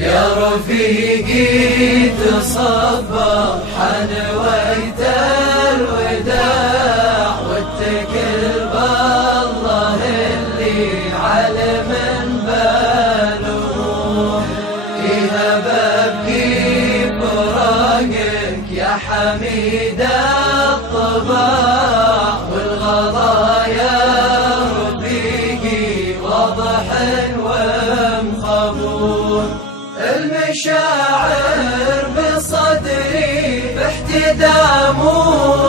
يا رفيقي تصبر حنويت الوداع واتكل بالله اللي على من باله يهب ابكي براقك يا حميد الطباع والغضايا رفيقي واضح ومخبور المشاعر بصدري باحتدام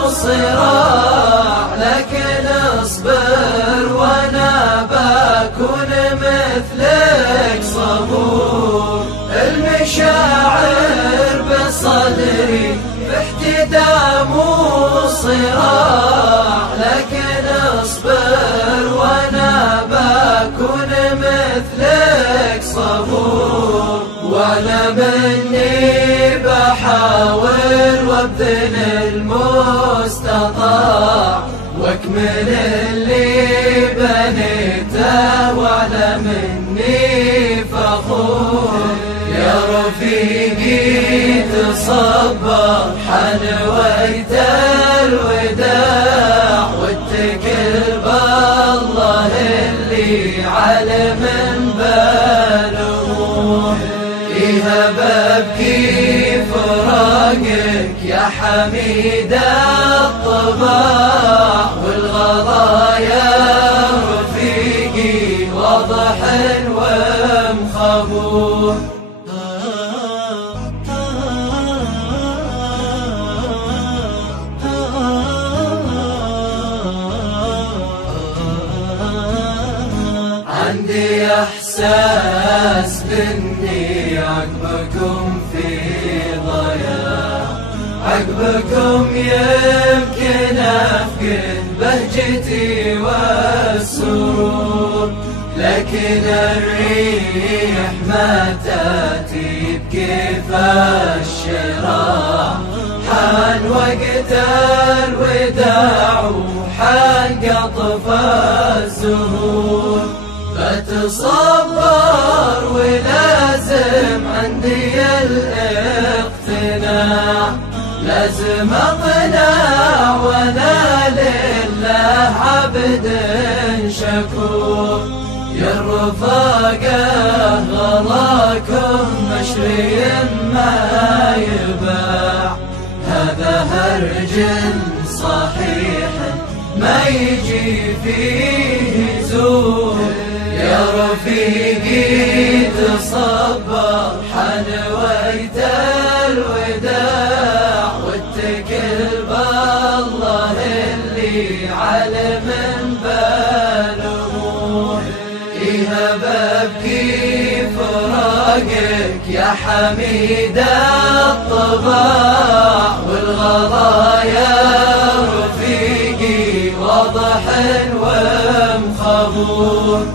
وصراع لكن اصبر وانا بكون مثلك صبور المشاعر بصدري باحتدام وصراع لكن اصبر وانا بكون مثلك صبور وانا مني بحاول وابذل المستطاع واكمل اللي بنيته وانا مني فخور يا رفيقي تصبر حنويت الوداع واتكل بالله اللي على من باله يهب ابكي فراقك يا حميد الطباع والغضايا رفيقي واضح ومخبور عندي احساس باني عقبكم في ضياع عقبكم يمكن افقد بهجتي والسرور لكن الريح ما تاتي بكيف الشراع حان وقت الوداع وحان قطف الزهور بتصبر ولازم عندي الاقتناع لازم اقنع وانا لله عبد شكور يا الرفاقة غلاكم مشري ما يباع هذا هرج صحيح ما يجي فيه زور يا رفيقي تصبر حنويت الوداع واتكل بالله اللي على من باله يهب ابكي فراقك يا حميد الطباع والغضايا رفيقي واضح ومخبور